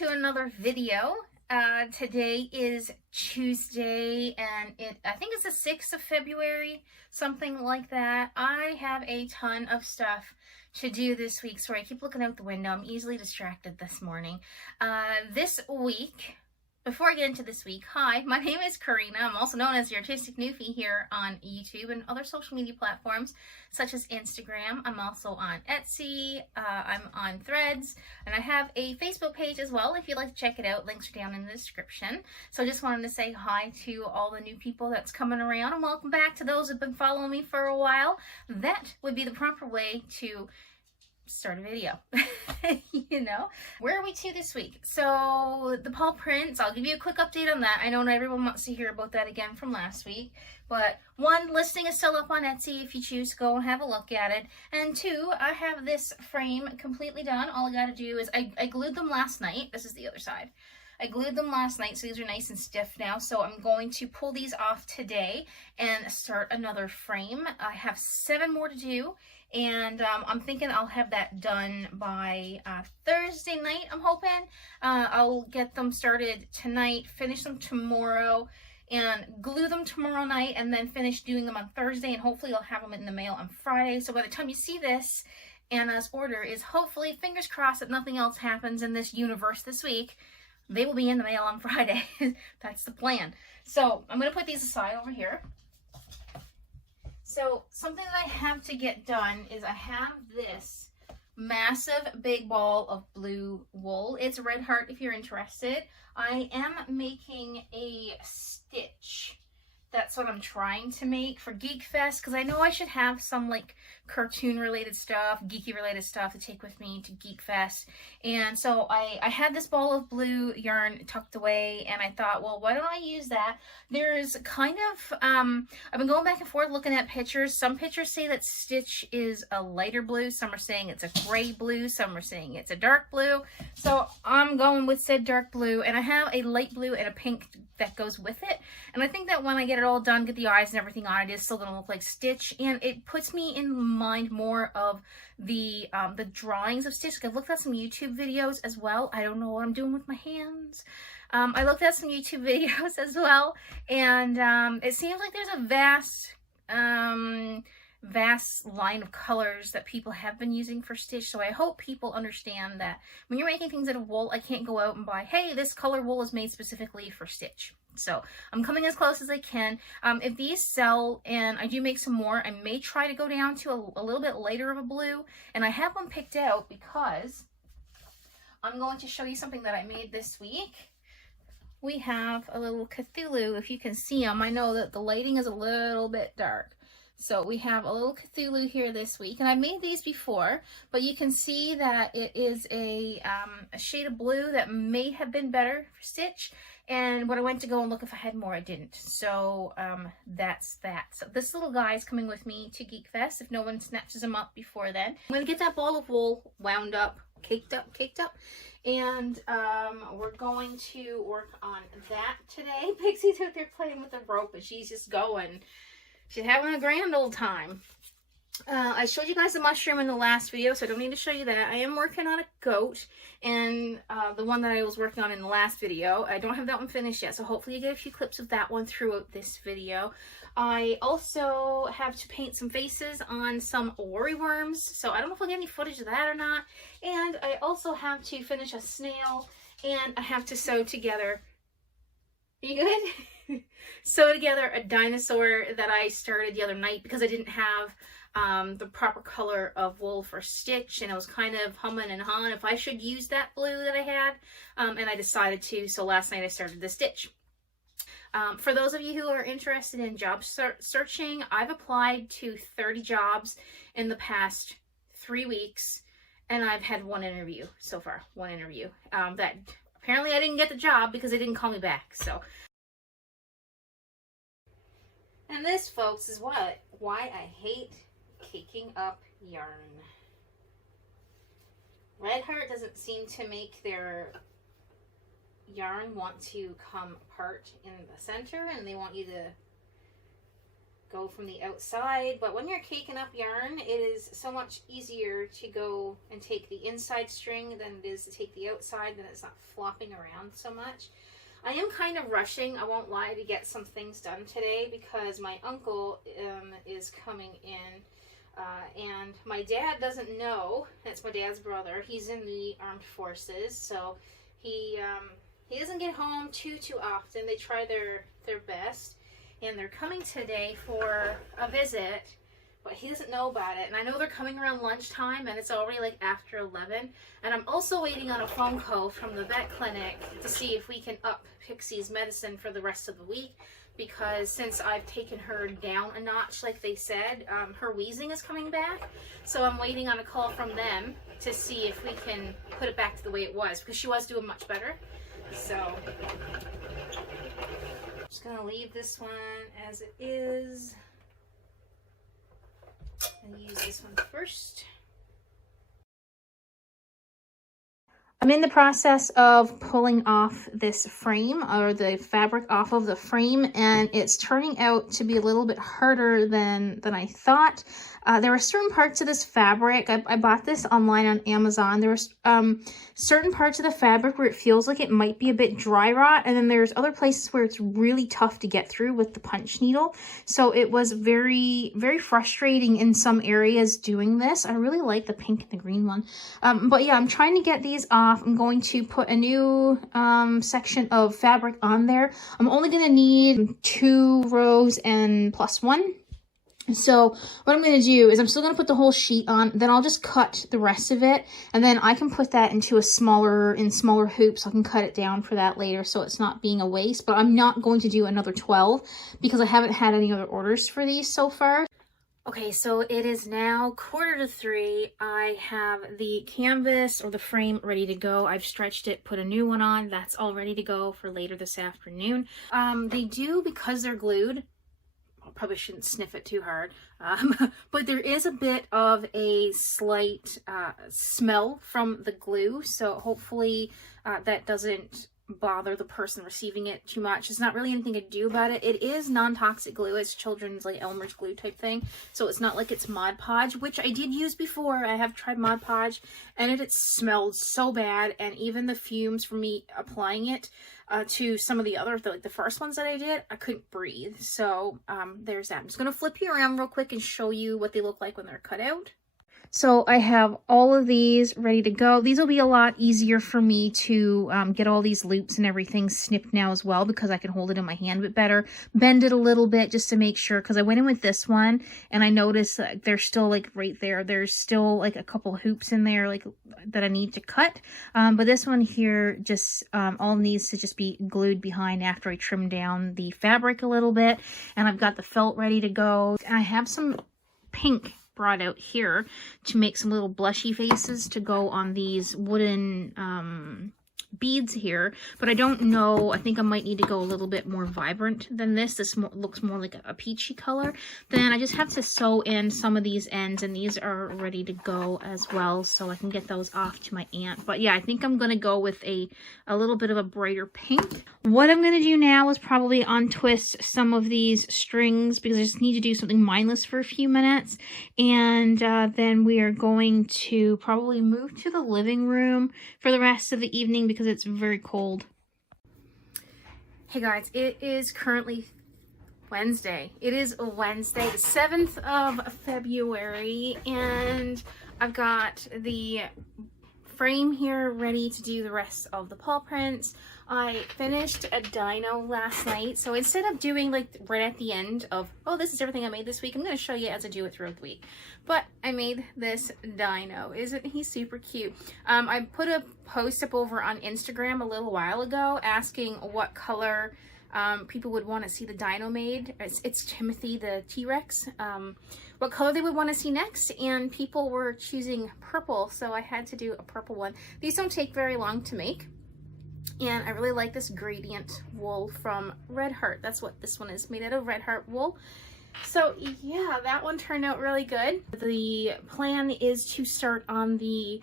to another video. Today is Tuesday and I think it's the 6th of February, something like that. I have a ton of stuff to do this week. Sorry, I keep looking out the window. I'm easily distracted this morning. This week, before I get into this week, hi, my name is Karina. I'm also known as the Artistic Newfie here on YouTube and other social media platforms such as Instagram. I'm also on Etsy, I'm on Threads, and I have a Facebook page as well if you'd like to check it out. Links are down in the description. So I just wanted to say hi to all the new people that's coming around, and welcome back to those who've been following me for a while. That would be the proper way to start a video. You know, where are we to this week? So the paw prints, I'll give you a quick update on that. I know not everyone wants to hear about that again from last week, but one, listing is still up on Etsy if you choose to go and have a look at it, and two, I have this frame completely done. All I gotta do is I glued them last night. This is the other side. I glued them last night, so these are nice and stiff now. So I'm going to pull these off today and start another frame. I have 7 more to do, and I'm thinking I'll have that done by Thursday night, I'm hoping. I'll get them started tonight, finish them tomorrow, and glue them tomorrow night, and then finish doing them on Thursday, and hopefully I'll have them in the mail on Friday. So by the time you see this, Anna's order is hopefully, fingers crossed that nothing else happens in this universe this week, they will be in the mail on Friday. That's the plan. So I'm going to put these aside over here. So something that I have to get done is I have this massive big ball of blue wool. It's Red Heart if you're interested. I am making a stitch. That's what I'm trying to make for Geek Fest, because I know I should have some like cartoon related stuff, geeky related stuff to take with me to Geek Fest. And so I had this ball of blue yarn tucked away, and I thought, well, why don't I use that? There's kind of, I've been going back and forth looking at pictures. Some pictures say that stitch is a lighter blue. Some are saying it's a gray blue. Some are saying it's a dark blue. So I'm going with said dark blue, and I have a light blue and a pink that goes with it. And I think that when I get it all done, get the eyes and everything on it, is still going to look like Stitch, and it puts me in mind more of the drawings of Stitch. I've looked at some YouTube videos as well. I don't know what I'm doing with my hands. I looked at some YouTube videos as well, and it seems like there's a vast line of colors that people have been using for Stitch. So I hope people understand that when you're making things out of wool, I can't go out and buy, hey, this color wool is made specifically for Stitch. So I'm coming as close as I can. If these sell and I do make some more, I may try to go down to a little bit lighter of a blue. And I have one picked out because I'm going to show you something that I made this week. We have a little Cthulhu, if you can see him. I know that the lighting is a little bit dark. So we have a little Cthulhu here this week, and I've made these before, but you can see that it is a shade of blue that may have been better for Stitch. And when I went to go and look if I had more, I didn't. So that's that. So this little guy is coming with me to Geek Fest if no one snatches him up before then. I'm going to get that ball of wool wound up, caked up. And we're going to work on that today. Pixie's out there playing with the rope, and she's just going. She's having a grand old time. I showed you guys the mushroom in the last video, so I don't need to show you that. I am working on a goat, and the one that I was working on in the last video. I don't have that one finished yet, so hopefully you get a few clips of that one throughout this video. I also have to paint some faces on some worry worms, so I don't know if we'll get any footage of that or not. And I also have to finish a snail, and I have to sew together. Are you good? Sew together a dinosaur that I started the other night because I didn't have the proper color of wool for Stitch, and I was kind of humming and hawing if I should use that blue that I had, and I decided to, so last night I started the Stitch. For those of you who are interested in job searching, I've applied to 30 jobs in the past 3 weeks, and I've had 1 interview so far, 1 interview. That apparently I didn't get the job because they didn't call me back, so. And this, folks, is why I hate caking up yarn. Red Heart doesn't seem to make their yarn want to come apart in the center, and they want you to go from the outside, but when you're caking up yarn, it is so much easier to go and take the inside string than it is to take the outside, then it's not flopping around so much. I am kind of rushing, I won't lie, to get some things done today because my uncle is coming in, and my dad doesn't know. That's my dad's brother. He's in the armed forces, so he doesn't get home too often. They try their best, and they're coming today for a visit, but he doesn't know about it. And I know they're coming around lunchtime, and it's already like after 11. And I'm also waiting on a phone call from the vet clinic to see if we can up Pixie's medicine for the rest of the week, because since I've taken her down a notch, like they said, her wheezing is coming back. So I'm waiting on a call from them to see if we can put it back to the way it was, because she was doing much better. So I'm just gonna leave this one as it is and use this one first. I'm in the process of pulling off this frame, or the fabric off of the frame, and it's turning out to be a little bit harder than I thought. There are certain parts of this fabric, I bought this online on Amazon. There was certain parts of the fabric where it feels like it might be a bit dry rot, and then there's other places where it's really tough to get through with the punch needle. So it was very frustrating in some areas doing this. I really like the pink and the green one. But yeah, I'm trying to get these off. I'm going to put a new section of fabric on there. I'm only going to need 2 rows and plus 1. So what I'm going to do is I'm still going to put the whole sheet on, then I'll just cut the rest of it, and then I can put that into smaller hoops. I can cut it down for that later so it's not being a waste, but I'm not going to do another 12 because I haven't had any other orders for these so far. Okay, so it is now 2:45. I have the canvas or the frame ready to go. I've stretched it, put a new one on. That's all ready to go for later this afternoon. They do, because they're glued, I probably shouldn't sniff it too hard, but there is a bit of a slight smell from the glue, so hopefully that doesn't bother the person receiving it too much. There's not really anything to do about it. It is non-toxic glue. It's children's, like, Elmer's glue type thing, so it's not like it's Mod Podge, which I did use before. I have tried Mod Podge, and it smelled so bad, and even the fumes from me applying it to some of the other, like the first ones that I did, I couldn't breathe. So there's that. I'm just going to flip you around real quick and show you what they look like when they're cut out. So I have all of these ready to go. These will be a lot easier for me to get all these loops and everything snipped now as well, because I can hold it in my hand a bit better. Bend it a little bit just to make sure, because I went in with this one and I noticed that there's still, like, right there, there's still like a couple hoops in there, like, that I need to cut. But this one here just all needs to just be glued behind after I trim down the fabric a little bit. And I've got the felt ready to go. And I have some pink brought out here to make some little blushy faces to go on these wooden beads here, but I don't know. I think I might need to go a little bit more vibrant than this. This looks more like a peachy color. Then I just have to sew in some of these ends, and these are ready to go as well, so I can get those off to my aunt. But yeah, I think I'm going to go with a little bit of a brighter pink. What I'm going to do now is probably untwist some of these strings, because I just need to do something mindless for a few minutes, and then we are going to probably move to the living room for the rest of the evening because it's very cold. Hey guys, it is currently Wednesday. It is Wednesday, the 7th of February, and I've got the frame here ready to do the rest of the paw prints. I finished a dino last night, so instead of doing, like, right at the end of, oh, this is everything I made this week, I'm going to show you as I do it throughout the week. But I made this dino. Isn't he super cute? I put a post up over on Instagram a little while ago asking what color people would want to see the dino made. It's Timothy the T-Rex. What color they would want to see next, and people were choosing purple, so I had to do a purple one. These don't take very long to make. And I really like this gradient wool from Red Heart. That's what this one is, made out of Red Heart wool. So yeah, that one turned out really good. The plan is to start on the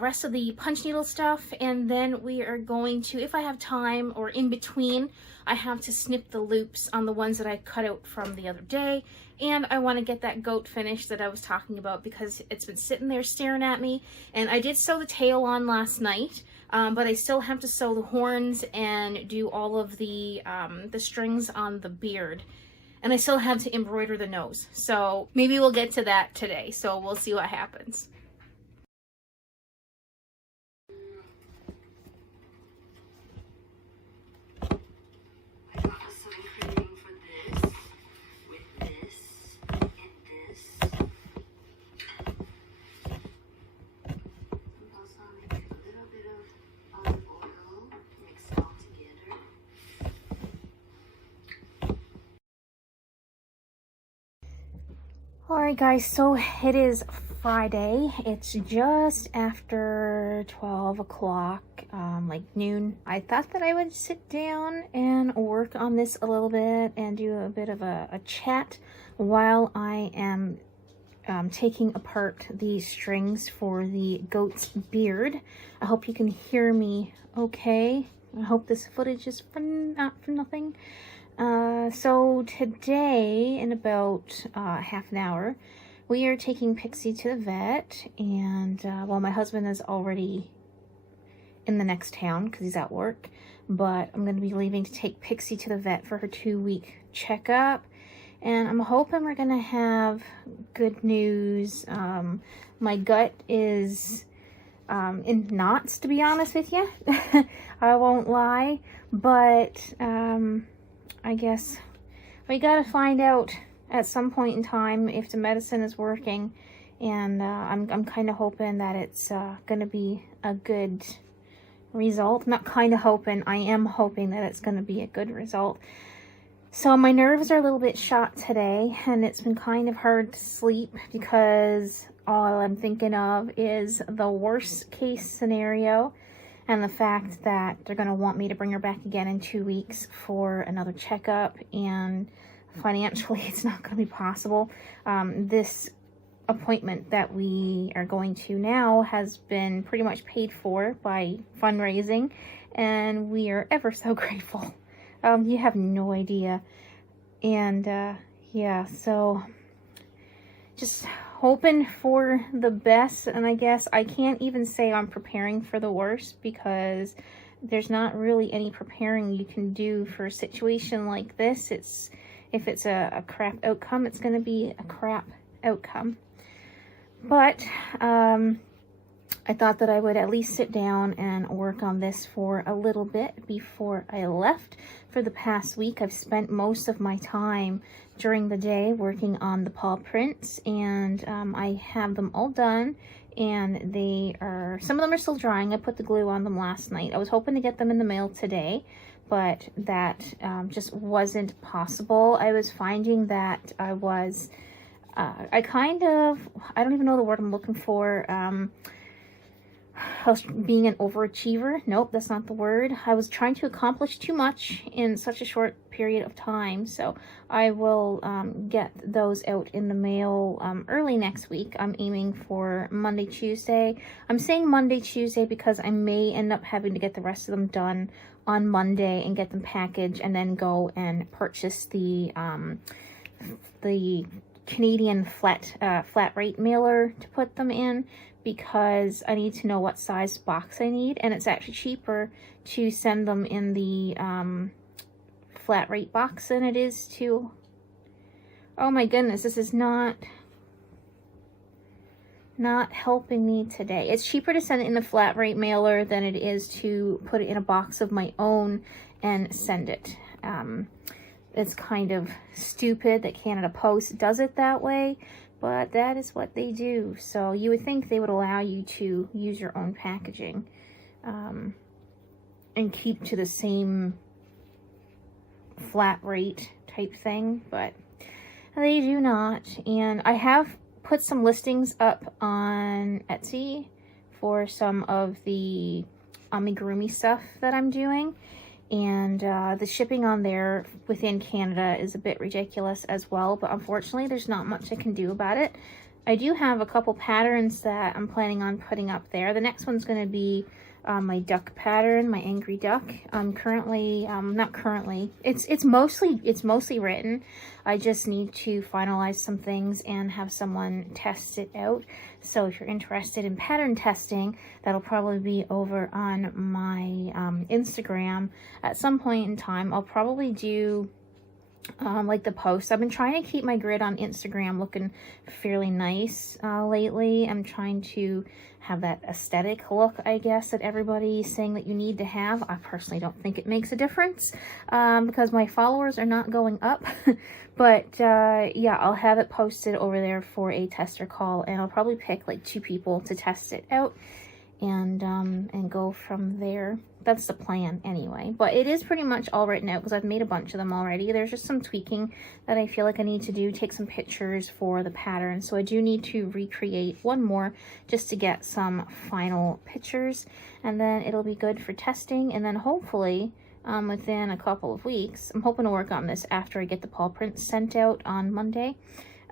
rest of the punch needle stuff, and then we are going to, if I have time or in between, I have to snip the loops on the ones that I cut out from the other day. And I want to get that goat finished that I was talking about because it's been sitting there staring at me. And I did sew the tail on last night, but I still have to sew the horns and do all of the strings on the beard. And I still have to embroider the nose. So maybe we'll get to that today. So we'll see what happens. Alright guys, so it is Friday. It's just after 12 o'clock, like noon. I thought that I would sit down and work on this a little bit and do a bit of a chat while I am taking apart the strings for the goat's beard. I hope you can hear me okay. I hope this footage is not for nothing. So today, in about half an hour, we are taking Pixie to the vet, and well, my husband is already in the next town because he's at work, but I'm going to be leaving to take Pixie to the vet for her 2-week checkup, and I'm hoping we're going to have good news. My gut is in knots, to be honest with you. I won't lie, but I guess we gotta find out at some point in time if the medicine is working, and I'm kind of hoping that it's gonna be a good result. Not kind of hoping, I am hoping that it's gonna be a good result. So my nerves are a little bit shot today, and it's been kind of hard to sleep because all I'm thinking of is the worst case scenario. And the fact that they're going to want me to bring her back again in 2 weeks for another checkup, and financially it's not going to be possible. This appointment that we are going to now has been pretty much paid for by fundraising, and we are ever so grateful. You have no idea. And yeah, so just hoping for the best, and I guess I can't even say I'm preparing for the worst because there's not really any preparing you can do for a situation like this. If it's a crap outcome, it's going to be a crap outcome. But I thought that I would at least sit down and work on this for a little bit before I left. For the past week, I've spent most of my time during the day working on the paw prints, and I have them all done, and some of them are still drying. I put the glue on them last night. I was hoping to get them in the mail today, but that just wasn't possible. I was finding that I was, I don't even know the word I'm looking for, I was being an overachiever. Nope, that's not the word. I was trying to accomplish too much in such a short period of time. So I will get those out in the mail early next week. I'm aiming for Monday, Tuesday. I'm saying Monday, Tuesday because I may end up having to get the rest of them done on Monday and get them packaged, and then go and purchase the Canadian flat rate mailer to put them in, because I need to know what size box I need, and it's actually cheaper to send them in the flat rate box than it is to, oh my goodness, this is not helping me today. It's cheaper to send it in the flat rate mailer than it is to put it in a box of my own and send it. It's kind of stupid that Canada Post does it that way, but that is what they do. So you would think they would allow you to use your own packaging and keep to the same flat rate type thing, but they do not. And I have put some listings up on Etsy for some of the amigurumi stuff that I'm doing. And the shipping on there within Canada is a bit ridiculous as well, but unfortunately there's not much I can do about it. I do have a couple patterns that I'm planning on putting up there. The next one's going to be my duck pattern, my angry duck. Not currently, it's mostly written. I just need to finalize some things and have someone test it out. So if you're interested in pattern testing, that'll probably be over on my Instagram at some point in time. I'll probably do like the posts. I've been trying to keep my grid on Instagram looking fairly nice lately. I'm trying to have that aesthetic look, I guess, that everybody's saying that you need to have. I personally don't think it makes a difference because my followers are not going up. But yeah, I'll have it posted over there for a tester call, and I'll probably pick like 2 people to test it out and go from there. That's the plan anyway, but it is pretty much all written out because I've made a bunch of them already. There's just some tweaking that I feel like I need to do, take some pictures for the pattern, so I do need to recreate one more just to get some final pictures, and then it'll be good for testing. And then hopefully within a couple of weeks, I'm hoping to work on this after I get the paw prints sent out on Monday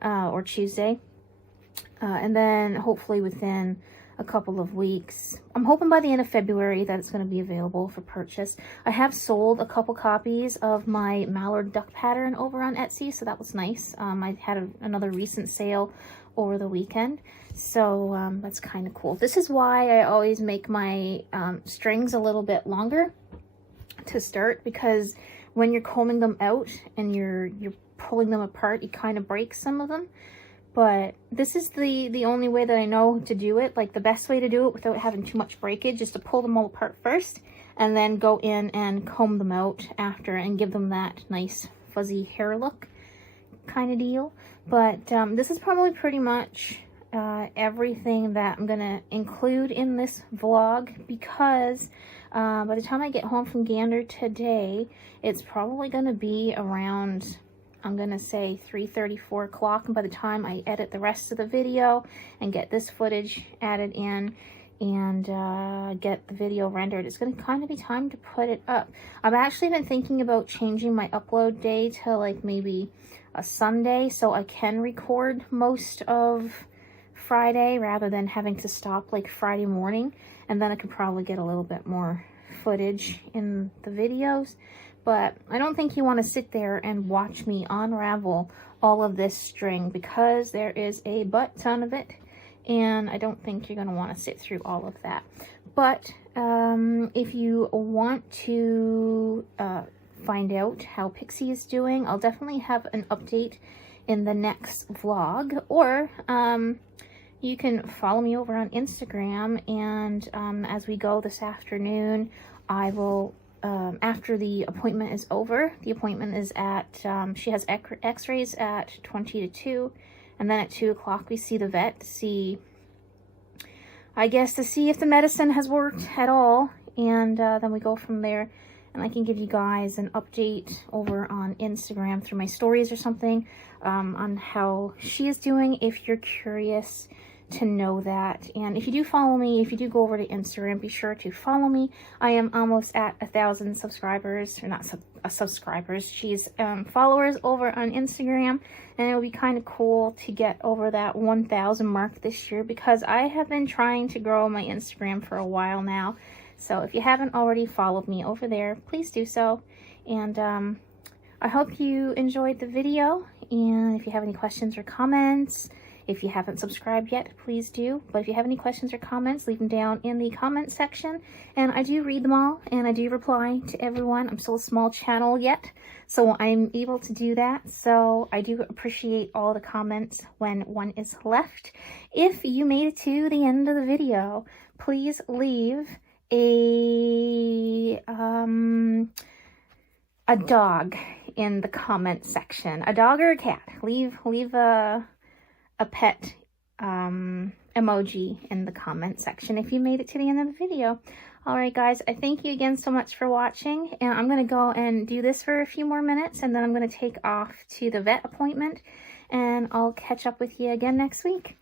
or Tuesday, and then hopefully within a couple of weeks, I'm hoping by the end of February that it's going to be available for purchase. I have sold a couple copies of my mallard duck pattern over on Etsy, so that was nice. I had another recent sale over the weekend, so that's kind of cool. This is why I always make my strings a little bit longer to start, because when you're combing them out and you're pulling them apart, you kind of break some of them. But this is the only way that I know to do it. Like the best way to do it without having too much breakage is to pull them all apart first and then go in and comb them out after and give them that nice fuzzy hair look kind of deal. But this is probably pretty much everything that I'm gonna include in this vlog, because by the time I get home from Gander today, it's probably gonna be around, I'm gonna say 3:30, 4 o'clock, and by the time I edit the rest of the video and get this footage added in and get the video rendered, it's gonna kind of be time to put it up. I've actually been thinking about changing my upload day to like maybe a Sunday, so I can record most of Friday rather than having to stop like Friday morning, and then I could probably get a little bit more footage in the videos. But I don't think you want to sit there and watch me unravel all of this string, because there is a butt ton of it, and I don't think you're going to want to sit through all of that. But if you want to find out how Pixie is doing, I'll definitely have an update in the next vlog, or you can follow me over on Instagram, and as we go this afternoon, I will after the appointment is over, the appointment is at, she has x-rays at 20 to 2, and then at 2 o'clock we see the vet to see, I guess, to see if the medicine has worked at all, and then we go from there, and I can give you guys an update over on Instagram through my stories or something on how she is doing, if you're curious to know that. And if you do follow me, if you do go over to Instagram, be sure to follow me. I am almost at 1,000 subscribers, or not subscribers, geez, followers over on Instagram, and it will be kind of cool to get over that 1,000 mark this year, because I have been trying to grow my Instagram for a while now. So if you haven't already followed me over there, please do so. And I hope you enjoyed the video, and if you have any questions or comments, if you haven't subscribed yet, please do. But if you have any questions or comments, leave them down in the comment section. And I do read them all, and I do reply to everyone. I'm still a small channel yet, so I'm able to do that. So I do appreciate all the comments when one is left. If you made it to the end of the video, please leave a dog in the comment section. A dog or a cat. Leave a pet emoji in the comment section if you made it to the end of the video. Alright guys, I thank you again so much for watching, and I'm going to go and do this for a few more minutes, and then I'm going to take off to the vet appointment, and I'll catch up with you again next week.